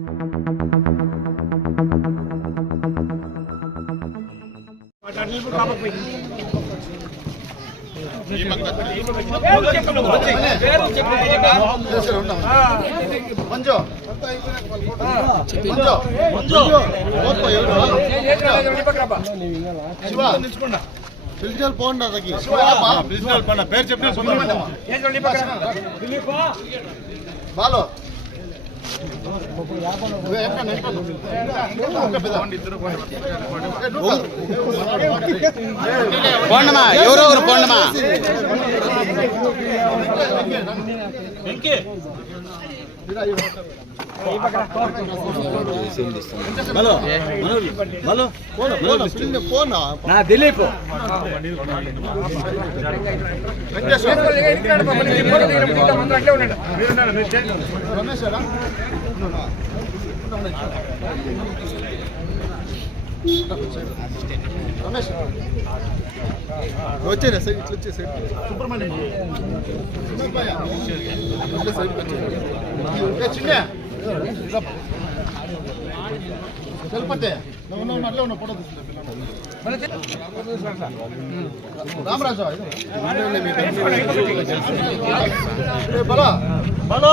మంజు మంజు మంజు ఓప్ప పోండి పేరు చెప్పిన బాలో పోండమా ఎవరెవరు పోండమా నా దిలీప్. రమేశ్వరా వచ్చేనా సైడ్ ఇట్లా వచ్చే సైడ్ సుబ్రహ్మణ్యం ఇట్లా సైడ్ చిన్న తెలపతే అట్లా ఉన్న ఫోటో రామరాజు. బలో బలో.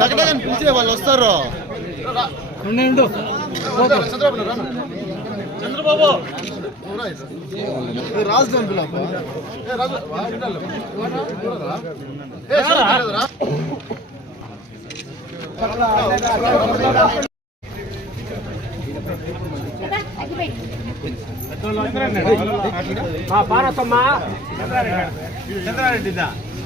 తగ్గడానికి పిలిచే వాళ్ళు వస్తారు? చంద్రబాబు రాజు ఉండాలి. ఏ చంద్రబాబు రా.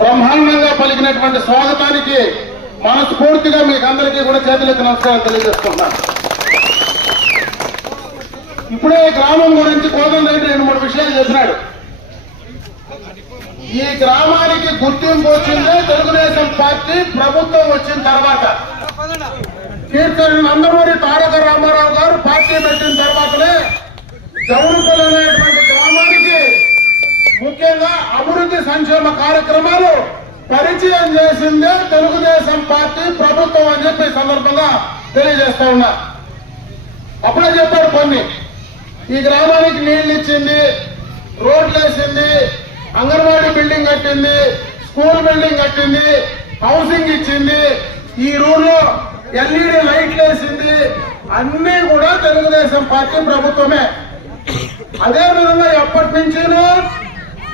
బ్రహ్మాండంగా పలికినటువంటి స్వాగతానికి మనస్ఫూర్తిగా మీకు అందరికీ కూడా చేతులెత్తి నమస్కారం తెలియజేస్తున్నాను ఇప్పుడే గ్రామం గురించి కోదం రెడ్డి రెండు మూడు విషయాలు చెప్పినాడు. ఈ గ్రామానికి గుర్తింపు వచ్చిందే తెలుగుదేశం పార్టీ ప్రభుత్వం వచ్చిన తర్వాత. కీర్తన నందమూరి తారక రామారావు గారు పార్టీ పెట్టిన తర్వాతనే జవరుపల్లి అనేటువంటి గ్రామానికి ముఖ్యంగా అభివృద్ధి సంక్షేమ కార్యక్రమాలు పరిచయం చేసిందే తెలుగుదేశం పార్టీ ప్రభుత్వం అని చెప్పి సందర్భంగా తెలియజేస్తా ఉన్నా. అప్పుడే చెప్పారు కొన్ని. ఈ గ్రామానికి నీళ్ళు ఇచ్చింది రోడ్లు వేసింది అంగన్వాడీ బిల్డింగ్ కట్టింది స్కూల్ బిల్డింగ్ కట్టింది హౌసింగ్ ఇచ్చింది. ఈ రూల్లో ఎల్ఈడి లైట్లు వేసింది అన్ని కూడా తెలుగుదేశం పార్టీ ప్రభుత్వమే. అదే విధంగా ఎప్పటి నుంచినో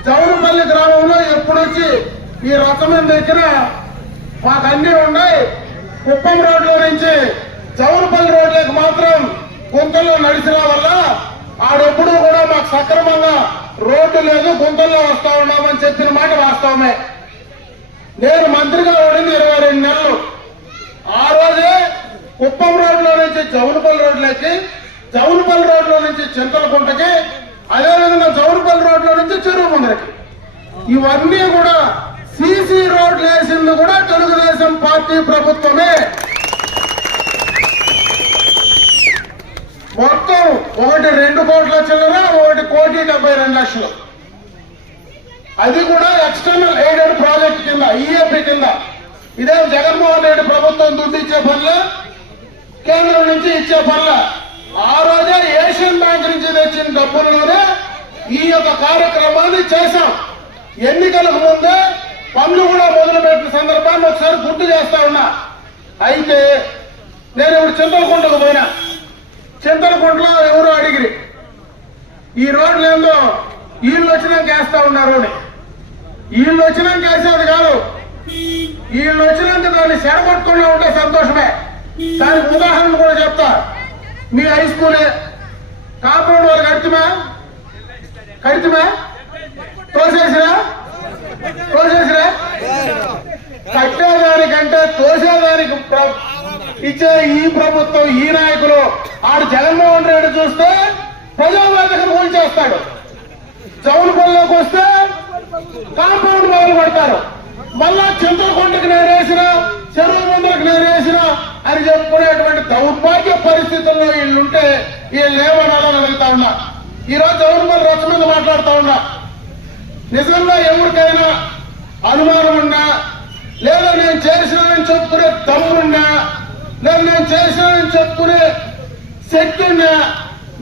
జౌరుపల్లి గ్రామంలో ఎప్పుడొచ్చి ఈ రథం దగ్గర మాకు అన్ని ఉన్నాయి. కుప్పం రోడ్లో నుంచి జౌరుపల్లి రోడ్లకు మాత్రం గుంతల్లో నడిచిన వల్ల ఆడెప్పుడు కూడా మాకు సక్రమంగా రోడ్డు లేదు గుంతల్లో వస్తా ఉన్నామని చెప్పిన మాట వాస్తవమే. నేను మంత్రిగా ఉండింది ఇరవై రెండు నెలలు. ఆ రోజే కుప్పం రోడ్లో నుంచి జౌనుపల్లి రోడ్లోకి జౌనుపల్లి రోడ్లో నుంచి చింతలకుంటకి అదేవిధంగా జౌనుపల్లి రోడ్లో నుంచి చెరువు ముందరకి. ఇవన్నీ కూడా సీసీ రోడ్లు వేసింది కూడా తెలుగుదేశం పార్టీ ప్రభుత్వమే. మొత్తం ఒకటి రెండు కోట్ల చిల్లర ఒకటి కోటి డెబ్బై రెండు లక్షలు. అది కూడా ఎక్స్టర్నల్ ఎయిడెడ్ ప్రాజెక్ట్ కింద ఈఏపీ కింద. ఇదే జగన్మోహన్ రెడ్డి ప్రభుత్వం దుడ్డు ఇచ్చే పనుల కేంద్రం నుంచి ఇచ్చే పనుల. ఆ రోజే ఏషియన్ బ్యాంక్ నుంచి తెచ్చిన డబ్బులలోనే ఈ యొక్క కార్యక్రమాన్ని చేశాం. ఎన్నికలకు ముందే పనులు కూడా మొదలుపెట్టిన సందర్భాన్ని ఒకసారి గుర్తు చేస్తా ఉన్నా. అయితే నేను ఇప్పుడు చింతలకుంటకు పోయినా. చింతలకుంటలో ఎవరు అడిగిరి ఈ రోడ్లు ఏందో వీళ్ళు వచ్చినాక వేస్తా ఉన్నారు అని. వీళ్ళు వచ్చినాక వేసేది కాదు. వీళ్ళు వచ్చినందుకు దాన్ని సెడగొట్టకుండా ఉంటే సంతోషమే. దానికి ఉదాహరణ కూడా చెప్తా. మీ హై స్కూలే కాంపౌండ్ వాళ్ళు కట్టిమా కడితమే తోసేసిరా? తోసేసిరా? కట్టేదానికంటే తోసేదానికి ఇచ్చే ఈ ప్రభుత్వం ఈ నాయకులు ఆడు జగన్మోహన్ రెడ్డి చూస్తే ప్రజావేదికను కూల్చేస్తాడు. చౌలపల్లిలోకి వస్తే కాంపౌండ్ మొదలు పెడతారు మళ్ళా చింతలకొండకి నేను వేసిన చెరువు ముందరకు నేను అని చెప్పుకునేటువంటి దౌర్భాగ్య పరిస్థితుల్లో వీళ్ళుంటే వీళ్ళు ఏమనాలని అడుగుతా ఉన్నా. ఈ రోజు మన రచ్చ మీద మాట్లాడుతా ఉన్నా. నిజంగా ఎవరికైనా అనుమానం ఉన్నా లేదా నేను చేసినానని చెప్పుకునే దమ్మున్నా లేదా నేను చేసినానని చెప్పుకునే శక్తి ఉన్నా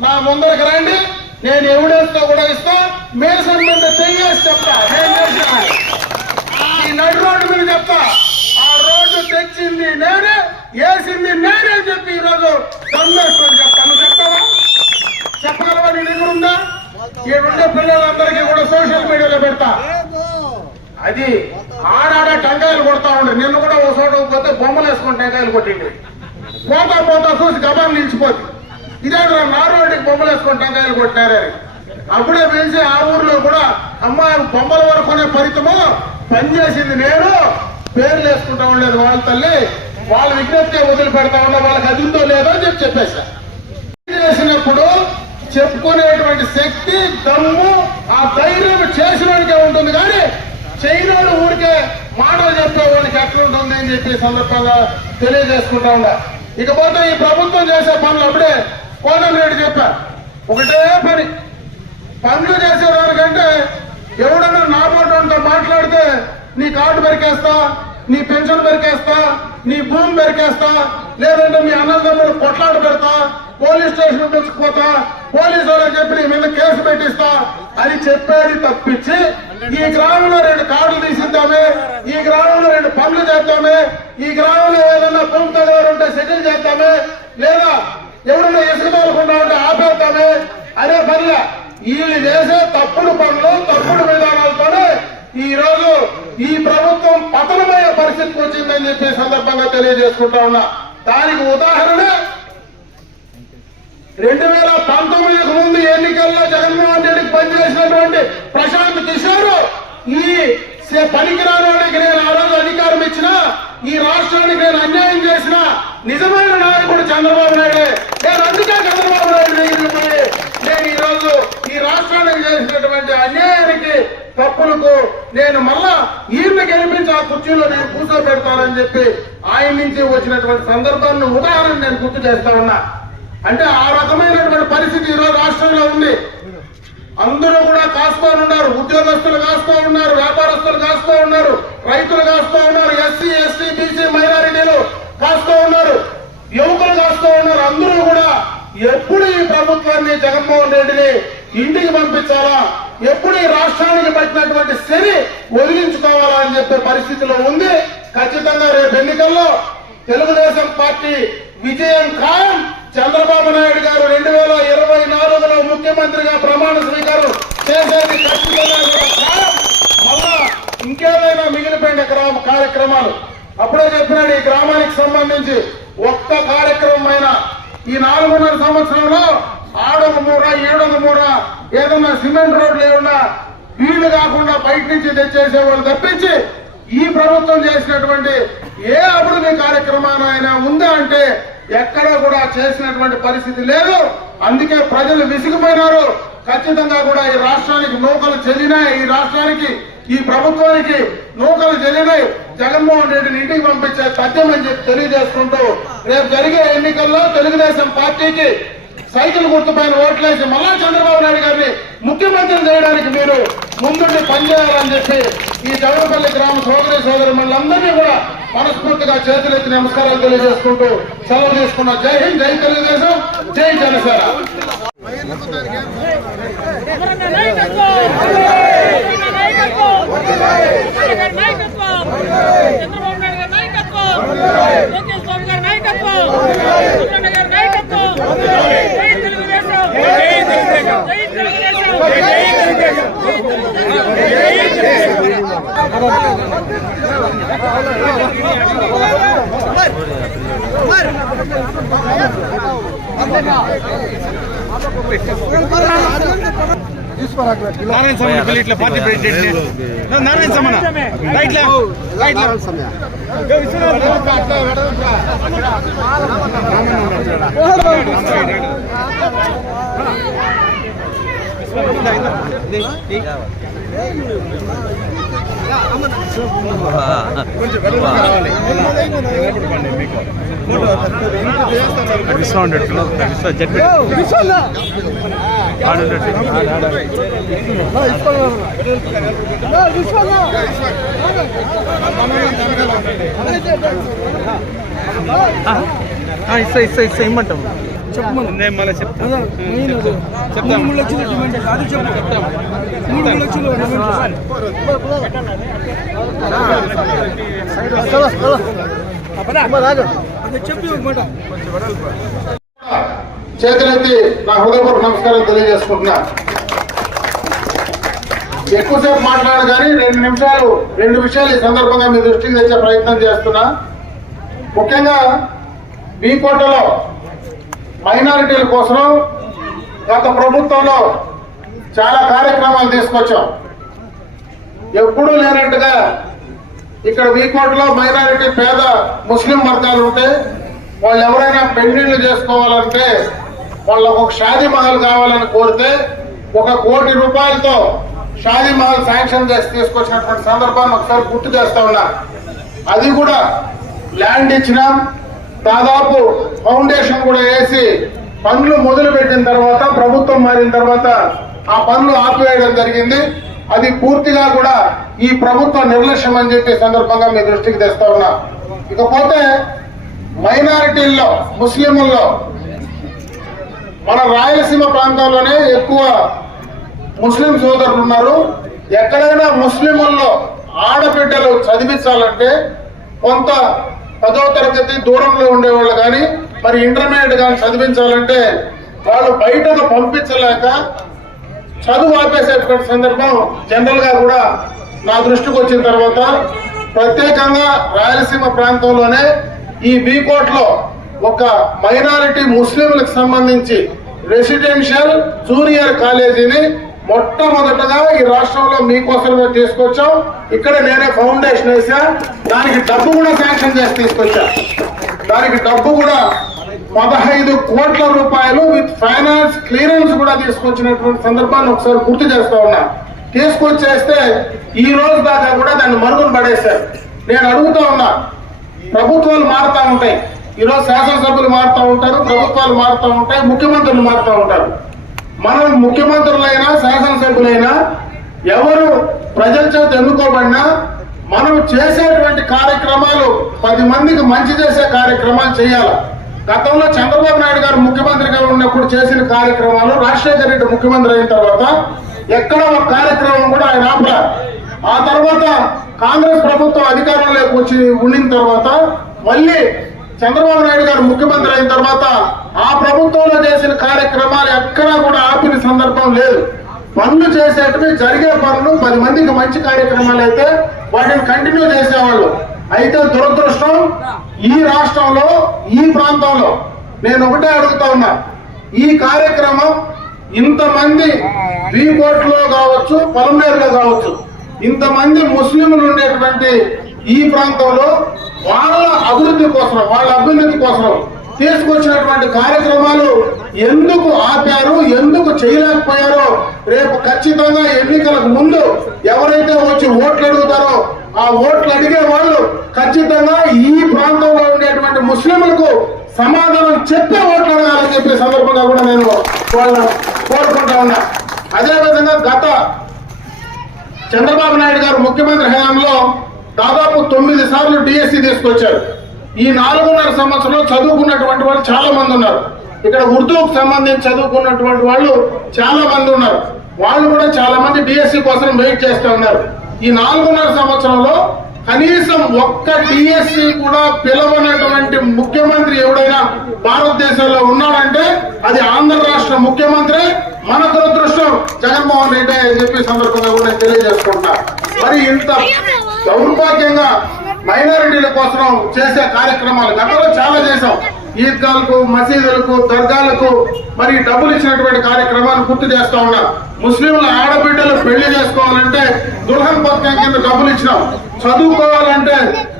నా ముందరకు రండి. నేను ఎవిడెన్స్తో కూడా ఇస్తా. మేసం మీద చెయ్యేసి చెప్తా. నేను చేసిన నడు రోడ్డు మీద తప్ప ఆ రోడ్డు తెచ్చింది నేనే వేసింది నేనే అని చెప్పి ఈరోజు దమ్మేసుకొని చెప్తాను చెప్తావా? చెప్పగలవా? నీ దగ్గర ఉందా? ఈ ఉండే పిల్లలందరికీ కూడా సోషల్ మీడియాలో పెడతా. అది ఆడాడ టెంకాయలు కొడతా ఉండే. నిన్ను కూడా ఓ చోట పోతే బొమ్మలు వేసుకొని టెంకాయలు కొట్టింది పోతా పోతా చూసి గబాన్ నిలిచిపోతుంది ఇదే నా రోడ్డుకి బొమ్మలు వేసుకొని టెంకాయలు కొట్టినారని. అప్పుడే పిలిచి ఆ ఊర్లో కూడా అమ్మాయి బొమ్మల వరకునే ఫలితము పనిచేసింది నేను. పేర్లు వేసుకుంటా ఉండేది వాళ్ళ తల్లి. వాళ్ళ విజ్ఞప్తి వదిలిపెడతా ఉన్నా వాళ్ళకి అదుందో లేదో అని చెప్పి చెప్పేశా. చేసినప్పుడు చెప్పుకునేటువంటి శక్తి దమ్ము ఆ ధైర్యం చేసినోడికే ఉంటుంది కానీ చైనాలు ఊరికే మాటలు చెప్పే వాళ్ళకి ఎట్లుంటుంది అని చెప్పి సందర్భంగా తెలియజేసుకుంటా ఉన్నా. ఇకపోతే ఈ ప్రభుత్వం చేసే పనులు అప్పుడే కోదం రెడ్డి చెప్పా ఒకటే పని. పనులు చేసేవారికంటే ఎవడన్నా నా మాటతో మాట్లాడితే నీ కార్డు పెరికేస్తా నీ పెన్షన్ పెరికేస్తా నీ భూమి పెరికేస్తా లేదంటే మీ అన్నదమ్ముడు కొట్లాడు పెడతా పోలీస్ స్టేషన్ పిలుచుకుపోతా పోలీసు వాళ్ళకి చెప్పి నీ మీద కేసు పెట్టిస్తా అని చెప్పేది తప్పించి ఈ గ్రామంలో రెండు కార్డులు తీసిద్దామే ఈ గ్రామంలో రెండు పనులు చేద్దామే ఈ గ్రామంలో ఏదైనా భూమి తగలారు ఉంటే సెటిల్ చేద్దామే లేదా ఎవరైనా ఇసుక తోలకుండా ఉంటే ఆపేద్దామే అనే పనిలే. వీళ్ళు చేసే తప్పుడు పనులు తప్పుడు విధానాలతోనే ఈ రోజు ఈ ప్రభుత్వం పతనమయ్యే పరిస్థితికి వచ్చిందని చెప్పి సందర్భంగా తెలియజేసుకుంటా ఉన్నా. దానికి ఉదాహరణ రెండు వేల పంతొమ్మిదికి ముందు ఎన్నికల్లో జగన్మోహన్ రెడ్డికి పనిచేసినటువంటి ప్రశాంత్ కిషోర్ ఈ సే- నేను ఆ రోజు అధికారం ఇచ్చిన ఈ రాష్ట్రానికి నేను అన్యాయం చేసిన నిజమైన నాయకుడు చంద్రబాబు నాయుడు నేను అందుకే చంద్రబాబు నాయుడు దగ్గరికి పోయి నేను ఈ రోజు ఈ రాష్ట్రానికి చేసినటువంటి అన్యాయానికి తప్పులకు నేను మళ్ళా ఈయన గెలిపించి ఆ కుర్చీలో నేను కూర్చోబెడతానని చెప్పి ఆయన నుంచి వచ్చినటువంటి సందర్భాన్ని ఉదాహరణ నేను గుర్తు చేస్తా ఉన్నా. అంటే ఆ రకమైనటువంటి పరిస్థితి ఈరోజు రాష్ట్రంలో ఉంది. అందరూ కూడా కాస్తూ ఉన్నారు. ఉద్యోగస్తులు కాస్తూ ఉన్నారు. వ్యాపారస్తులు కాస్తూ ఉన్నారు. రైతులు కాస్తూ ఉన్నారు. ఎస్సీ ఎస్టీ బీసీ మైనారిటీలు కాస్తూ ఉన్నారు. యువకులు కాస్తూ ఉన్నారు. అందరూ కూడా ఎప్పుడు ఈ ప్రభుత్వాన్ని జగన్మోహన్ రెడ్డిని ఇంటికి పంపించాలా? ఎప్పుడు ఈ రాష్ట్రానికి పట్టినటువంటి శని వదిలించుకోవాలా అని చెప్పే పరిస్థితిలో ఉంది. ఖచ్చితంగా రేపు ఎన్నికల్లో తెలుగుదేశం పార్టీ విజయం ఖాయం. చంద్రబాబు నాయుడు గారు రెండు వేల ఇరవై నాలుగులో ముఖ్యమంత్రిగా ప్రమాణ స్వీకారం చేసేది ఖచ్చితంగా కూడా మళ్ళా ఇంకేదైనా మిగిలిపోయిన గ్రామ కార్యక్రమాలు? అప్పుడే చెప్పినాడు ఈ గ్రామానికి సంబంధించి ఒక్క కార్యక్రమం అయినా ఈ నాలుగున్నర సంవత్సరంలో ఆడొక మూర ఏడొక మూర ఏదన్నా సిమెంట్ రోడ్లు ఏమన్నా వీళ్ళు కాకుండా బయట నుంచి తెచ్చేసే వాళ్ళు తప్పించి ఈ ప్రభుత్వం చేసినటువంటి ఏ అభివృద్ధి కార్యక్రమానైనా ఉందా అంటే ఎక్కడ కూడా చేసినటువంటి పరిస్థితి లేదు. అందుకే ప్రజలు విసిగిపోయినారు. ఖచ్చితంగా కూడా ఈ రాష్ట్రానికి నూకలు చెల్లినాయి. ఈ రాష్ట్రానికి ఈ ప్రభుత్వానికి నూకలు చెల్లినాయి. జగన్మోహన్ రెడ్డిని ఇంటికి పంపించే సత్యమని చెప్పి తెలియజేసుకుంటూ రేపు జరిగే ఎన్నికల్లో తెలుగుదేశం పార్టీకి సైకిల్ గుర్తుపైన ఓట్లేసి మళ్ళా చంద్రబాబు నాయుడు గారిని ముఖ్యమంత్రి చేయడానికి మీరు ముందుండి పనిచేయాలని చెప్పి ఈ జగన్పల్లి గ్రామ సోదరి సోదరు మనందరినీ కూడా మనస్ఫూర్తిగా చేతులెత్తి నమస్కారాలు తెలియజేసుకుంటూ సెలవు తీసుకున్నా జై హింద్ జై తెలుగుదేశం జై జనసేన. నాయకత్వం నారాయణ సమన్ పిల్లి ఇట్లా పార్టీ ప్రెసిడెంట్ నారాయణ సమన రైట్ లే రైట్ లే కొంచెం వెనక్కి ఇస్తా ఇస్తా ఇస్తా ఇమ్మంటాం మూడు లక్షలు డిమాండ్ అది చెప్పు. మూడు లక్షలు చేతులెత్తి నా హృదయపూర్వక నమస్కారం తెలియజేసుకుంటున్నా. ఎక్కువసేపు మాట్లాడు కానీ రెండు నిమిషాలు రెండు విషయాలు ఈ సందర్భంగా మీ దృష్టికి తెచ్చే ప్రయత్నం చేస్తున్నా. ముఖ్యంగా బీకోటలో మైనారిటీల కోసం గత ప్రభుత్వంలో చాలా కార్యక్రమాలు తీసుకొచ్చాం. ఎప్పుడూ లేనట్టుగా ఇక్కడ వీకోట్లో మైనారిటీ పేద ముస్లిం వర్గాలు ఉంటే వాళ్ళు ఎవరైనా పెళ్ళిళ్ళు చేసుకోవాలంటే వాళ్ళకు ఒక షాదీ మహల్ కావాలని కోరితే ఒక కోటి రూపాయలతో షాదీ మహల్ శాంక్షన్ చేసి తీసుకొచ్చినటువంటి సందర్భాన్ని ఒకసారి గుర్తు చేస్తా ఉన్నా. అది కూడా ల్యాండ్ ఇచ్చినాం. దాదాపు ఫౌండేషన్ కూడా వేసి పనులు మొదలు పెట్టిన తర్వాత ప్రభుత్వం మారిన తర్వాత ఆ పనులు ఆపివేయడం జరిగింది. అది పూర్తిగా కూడా ఈ ప్రభుత్వ నిర్లక్ష్యం అని చెప్పి సందర్భంగా మీ దృష్టికి తెస్తా ఉన్నా. ఇకపోతే మైనారిటీల్లో ముస్లింల్లో మన రాయలసీమ ప్రాంతంలోనే ఎక్కువ ముస్లిం సోదరులు ఉన్నారు. ఎక్కడైనా ముస్లింల్లో ఆడబిడ్డలు చదివించాలంటే కొంత పదో తరగతి దూరంలో ఉండేవాళ్ళు కానీ మరి ఇంటర్మీడియట్ కానీ చదివించాలంటే వాళ్ళు బయటకు పంపించలేక చదువు ఆపేసేటువంటి సందర్భం జనరల్గా కూడా నా దృష్టికి వచ్చిన తర్వాత ప్రత్యేకంగా రాయలసీమ ప్రాంతంలోనే ఈ బీకోట్ ఒక మైనారిటీ ముస్లింలకు సంబంధించి రెసిడెన్షియల్ జూనియర్ కాలేజీని మొట్టమొదటగా ఈ రాష్ట్రంలో మీకోసమే తీసుకొచ్చాం. ఇక్కడ నేనే ఫౌండేషన్ వేసా దానికి డబ్బు కూడా శాంక్షన్ చేసి తీసుకొచ్చా. దానికి డబ్బు కూడా పదహైదు కోట్ల రూపాయలు విత్ ఫైనాన్స్ క్లియరెన్స్ కూడా తీసుకొచ్చినటువంటి సందర్భాన్ని ఒకసారి గుర్తు చేస్తా ఉన్నా. తీసుకొచ్చేస్తే ఈ రోజు దాకా కూడా దాన్ని మరుగున పడేశారు. నేను అడుగుతా ఉన్నా ప్రభుత్వాలు మారుతా ఉంటాయి. ఈ రోజు శాసనసభ్యులు మారుతూ ఉంటారు ప్రభుత్వాలు మారుతూ ఉంటాయి ముఖ్యమంత్రులు మారుతూ ఉంటారు. మనం ముఖ్యమంత్రులైనా శాసనసభ్యులైనా ఎవరు ప్రజల చేత ఎన్నుకోబడినా మనం చేసేటువంటి కార్యక్రమాలు పది మందికి మంచి చేసే కార్యక్రమాలు చేయాలి. గతంలో చంద్రబాబు నాయుడు గారు ముఖ్యమంత్రిగా ఉన్నప్పుడు చేసిన కార్యక్రమాలు రాజశేఖర రెడ్డి ముఖ్యమంత్రి అయిన తర్వాత ఎక్కడ ఒక కార్యక్రమం కూడా ఆయన ఆపలే. ఆ తర్వాత కాంగ్రెస్ ప్రభుత్వం అధికారంలోకి వచ్చి ఉండిన తర్వాత మళ్ళీ చంద్రబాబు నాయుడు గారు ముఖ్యమంత్రి అయిన తర్వాత ఆ ప్రభుత్వంలో చేసిన కార్యక్రమాలు ఎక్కడా కూడా ఆపిన సందర్భం లేదు. పనులు చేసేటివి జరిగే పనులు పది మందికి మంచి కార్యక్రమాలు అయితే వాటిని కంటిన్యూ చేసేవాళ్ళు. అయితే దురదృష్టం ఈ రాష్ట్రంలో ఈ ప్రాంతంలో నేను ఒకటే అడుగుతా ఉన్నా. ఈ కార్యక్రమం ఇంతమంది బీకోట్లో కావచ్చు పొలంనేరులో కావచ్చు ఇంతమంది ముస్లింలు ఉండేటువంటి ఈ ప్రాంతంలో వాళ్ళ అభివృద్ధి కోసం వాళ్ళ అభ్యున్నతి కోసం తీసుకొచ్చినటువంటి కార్యక్రమాలు ఎందుకు ఆపారు ఎందుకు చేయలేకపోయారో రేపు ఖచ్చితంగా ఎన్నికలకు ముందు ఎవరైతే వచ్చి ఓట్లు అడుగుతారో ఆ ఓట్లు అడిగే వాళ్ళు ఖచ్చితంగా ఈ ప్రాంతంలో ఉండేటువంటి ముస్లింలకు సమాధానం చెప్పే ఓట్లు అడగాలని చెప్పే సందర్భంగా కూడా నేను వాళ్ళని కోరుకుంటా ఉన్నా. అదేవిధంగా గత చంద్రబాబు నాయుడు గారు ముఖ్యమంత్రి హయాంలో దాదాపు తొమ్మిది సార్లు డిఎస్సి తీసుకొచ్చారు. ఈ నాలుగున్నర సంవత్సరంలో చదువుకున్నటువంటి వాళ్ళు చాలా మంది ఉన్నారు. ఇక్కడ ఉర్దూకు సంబంధించి చదువుకున్నటువంటి వాళ్ళు చాలా మంది ఉన్నారు. వాళ్ళు కూడా చాలా మంది డిఎస్సి కోసం వెయిట్ చేస్తూ ఉన్నారు. ఈ నాలుగున్నర సంవత్సరంలో కనీసం ఒక్క టీఎస్సీ కూడా పిలవనటువంటి ముఖ్యమంత్రి ఎవడైనా భారతదేశంలో ఉన్నాడంటే అది ఆంధ్ర రాష్ట్ర ముఖ్యమంత్రి. మన దురదృష్టం జగన్మోహన్ రెడ్డి అని చెప్పి సందర్భంగా కూడా తెలియజేసుకుంటా. మరి ఇంత దౌర్భాగ్యంగా మైనారిటీల కోసం చేసే కార్యక్రమాలు గతంలో చాలా చేశాం. ఈద్గాలకు మసీదులకు దర్గాలకు మరి డబ్బులు ఇచ్చినటువంటి కార్యక్రమాన్ని గుర్తు చేస్తా ఉన్నారు ముస్లింల ఆడబిడ్డలు పెళ్ళి చేసుకోవాలంటే దుల్హన్ పథకం కింద డబ్బులు ఇచ్చినాం. చదువుకోవాలంటే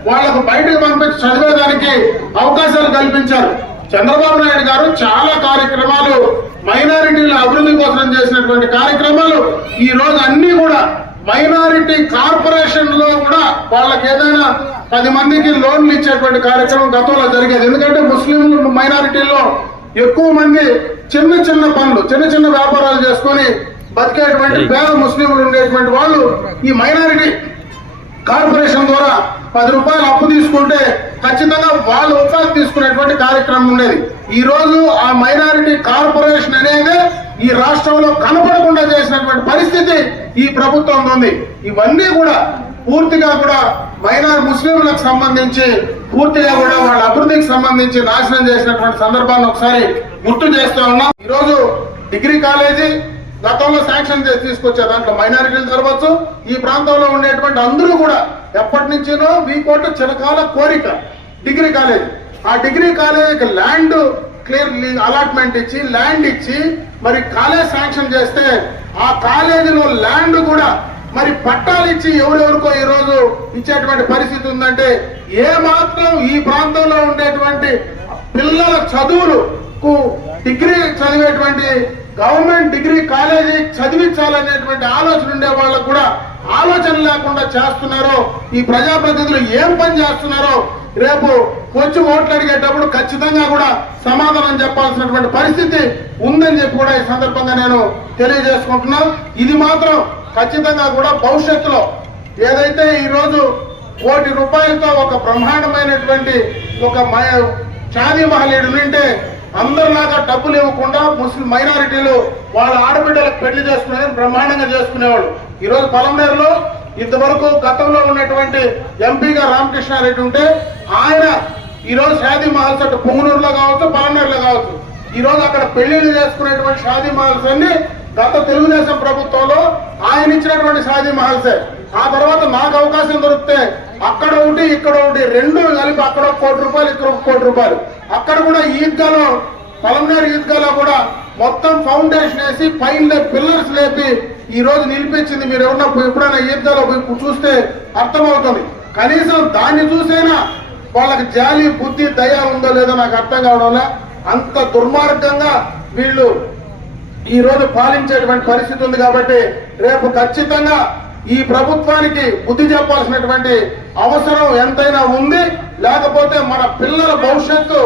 వాళ్ళకు బయటకు పంపించి చదివేదానికి అవకాశాలు కల్పించారు. చంద్రబాబు నాయుడు గారు చాలా కార్యక్రమాలు మైనారిటీల అభివృద్ధి కోసం చేసినటువంటి కార్యక్రమాలు ఈ రోజు అన్ని కూడా మైనారిటీ కార్పొరేషన్లో కూడా వాళ్ళకి ఏదైనా పది మందికి లోన్లు ఇచ్చేటువంటి కార్యక్రమం గతంలో జరిగేది. ఎందుకంటే ముస్లింలు మైనారిటీలో ఎక్కువ మంది చిన్న చిన్న పనులు చిన్న చిన్న వ్యాపారాలు చేసుకొని బతికేటువంటి పేద ముస్లింలు ఉండేటువంటి వాళ్ళు ఈ మైనారిటీ కార్పొరేషన్ ద్వారా పది రూపాయలు అప్పు తీసుకుంటే ఖచ్చితంగా వాళ్ళు ఉపాధి తీసుకునేటువంటి కార్యక్రమం ఉండేది. ఈ రోజు ఆ మైనారిటీ కార్పొరేషన్ అనేది ఈ రాష్ట్రంలో కనపడకుండా ఈ ప్రభుత్వం ఉంది. ఇవన్నీ కూడా పూర్తిగా కూడా మైనార్ ముస్లింలకు సంబంధించి పూర్తిగా కూడా వాళ్ళ అభివృద్ధికి సంబంధించి నాశనం చేసినటువంటి సందర్భాన్ని ఒకసారి గుర్తు చేస్తూ ఉన్నాం. ఈరోజు డిగ్రీ కాలేజీ గతంలో శాంక్షన్ చేసి తీసుకొచ్చే దాంట్లో మైనారిటీలు జరగవచ్చు. ఈ ప్రాంతంలో ఉండేటువంటి అందరూ కూడా ఎప్పటి నుంచినో వీకోట చిరకాల కోరిక డిగ్రీ కాలేజ్. ఆ డిగ్రీ కాలేజీకి ల్యాండ్ క్లియర్ అలాట్మెంట్ ఇచ్చి ల్యాండ్ ఇచ్చి మరి కాలేజ్ శాంక్షన్ చేస్తే ఆ కాలేజీలో ల్యాండ్ కూడా మరి పట్టాలు ఇచ్చి ఎవరెవరికో ఈరోజు రోజు ఇచ్చేటువంటి పరిస్థితి ఉందంటే ఏ మాత్రం ఈ ప్రాంతంలో ఉండేటువంటి పిల్లల చదువులకు డిగ్రీ చదివేటువంటి గవర్నమెంట్ డిగ్రీ కాలేజీ చదివించాలనేటువంటి ఆలోచన ఉండే వాళ్ళకు కూడా ఆలోచన లేకుండా చేస్తున్నారో ఈ ప్రజాప్రతినిధులు ఏం పని చేస్తున్నారో రేపు వచ్చి ఓట్లు అడిగేటప్పుడు ఖచ్చితంగా కూడా సమాధానం చెప్పాల్సినటువంటి పరిస్థితి ఉందని చెప్పి కూడా ఈ సందర్భంగా నేను తెలియజేసుకుంటున్నాను ఇది మాత్రం ఖచ్చితంగా కూడా భవిష్యత్తులో ఏదైతే ఈరోజు కోటి రూపాయలతో ఒక బ్రహ్మాండమైనటువంటి ఒక మ- షాదీ మహలీడు ఉంటే అందరిలాగా డబ్బులు ఇవ్వకుండా ముస్లిం మైనారిటీలు వాళ్ళ ఆడబిడ్డలకు పెళ్ళి చేసుకునే బ్రహ్మాండంగా చేసుకునేవాళ్ళు. ఈరోజు రోజు పొలంనేరులో ఇంతవరకు గతంలో ఉన్నటువంటి ఎంపీగా రామకృష్ణారెడ్డి ఉంటే ఆయన ఈరోజు షాదీ మహల్స్ అటు పొంగునూరులో కావచ్చు పొలంనేరులో కావచ్చు. ఈరోజు అక్కడ పెళ్ళిళ్ళు చేసుకునేటువంటి షాదీ మహల్స్ అన్ని గత తెలుగుదేశం ప్రభుత్వంలో ఆయన ఇచ్చినటువంటి షాదీ మహల్సే. ఆ తర్వాత నాకు అవకాశం దొరికితే అక్కడ ఉండి ఇక్కడ ఉండి రెండు కలిపి అక్కడ ఒక కోటి రూపాయలు ఇక్కడ ఒక కోటి రూపాయలు. అక్కడ కూడా ఈద్గాలో పలంనేరు ఈద్గాలో కూడా మొత్తం ఫౌండేషన్ వేసి పైన పిల్లర్స్ లేపి ఈ రోజు నిలిపించింది. మీరు ఎవరన్నా ఎప్పుడైనా ఈద్గాలో పోయి చూస్తే అర్థమవుతుంది. కనీసం దాన్ని చూసైనా వాళ్ళకి జాలి బుద్ధి దయ ఉందో లేదో నాకు అర్థం కావడం అంత దుర్మార్గంగా వీళ్ళు ఈ రోజు పాలించేటువంటి పరిస్థితి ఉంది కాబట్టి రేపు ఖచ్చితంగా ఈ ప్రభుత్వానికి బుద్ధి చెప్పాల్సినటువంటి అవసరం ఎంతైనా ఉంది. లేకపోతే మన పిల్లల భవిష్యత్తు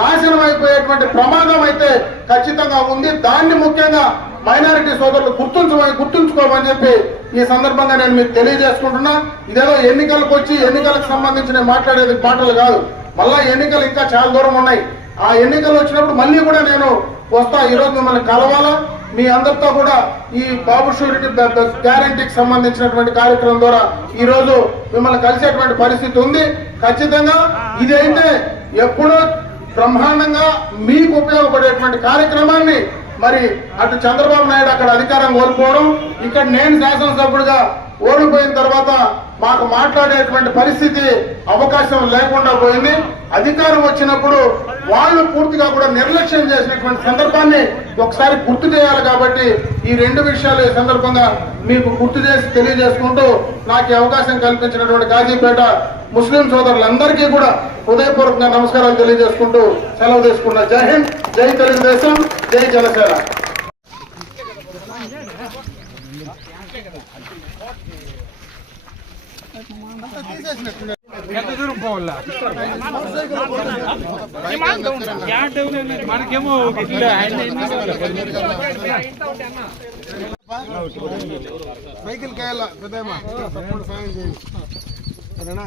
నాశనం అయిపోయేటువంటి ప్రమాదం అయితే ఖచ్చితంగా ఉంది. దాన్ని ముఖ్యంగా మైనారిటీ సోదరులు గుర్తుంచమని గుర్తుంచుకోమని చెప్పి ఈ సందర్భంగా నేను మీకు తెలియజేసుకుంటున్నా. ఇదేదో ఎన్నికలకు వచ్చి ఎన్నికలకు సంబంధించి నేను మాట్లాడేది మాటలు కాదు. మళ్ళా ఎన్నికలు ఇంకా చాలా దూరం ఉన్నాయి. ఆ ఎన్నికలు వచ్చినప్పుడు మళ్ళీ కూడా నేను వస్తా. ఈ రోజు మిమ్మల్ని కలవాలా? మీ అందరితో కూడా ఈ బాబు షూరిటీ గ్యారంటీకి సంబంధించినటువంటి కార్యక్రమం ద్వారా ఈ రోజు మిమ్మల్ని కలిసేటువంటి పరిస్థితి ఉంది. ఖచ్చితంగా ఇదైతే ఎప్పుడో బ్రహ్మాండంగా మీకు ఉపయోగపడేటువంటి కార్యక్రమాన్ని మరి అటు చంద్రబాబు నాయుడు అక్కడ అధికారం కోల్పోవడం ఇక్కడ నేను శాసనసభ్యుడిగా ఓడిపోయిన తర్వాత మాకు మాట్లాడేటువంటి పరిస్థితి అవకాశం లేకుండా పోయింది. అధికారం వచ్చినప్పుడు వాళ్ళు పూర్తిగా కూడా నిర్లక్ష్యం చేసినటువంటి సందర్భాన్ని ఒకసారి గుర్తు చేయాలి కాబట్టి ఈ రెండు విషయాలు ఈ సందర్భంగా మీకు గుర్తు చేసి తెలియజేసుకుంటూ నాకు ఈ అవకాశం కల్పించినటువంటి గాజీపేట ముస్లిం సోదరులందరికీ కూడా హృదయపూర్వకంగా నమస్కారాలు తెలియజేసుకుంటూ సెలవు తీసుకున్నా జై హింద్ జై తెలుగుదేశం జై జనసేన. ఎంత దూరం పోవాలా? మనకేమో ఇట్లా సైకిల్ కాయాల? పెద్దమ్మా తప్పుడు సాయం చేయి సరేనా?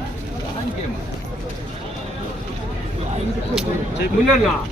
这不能啊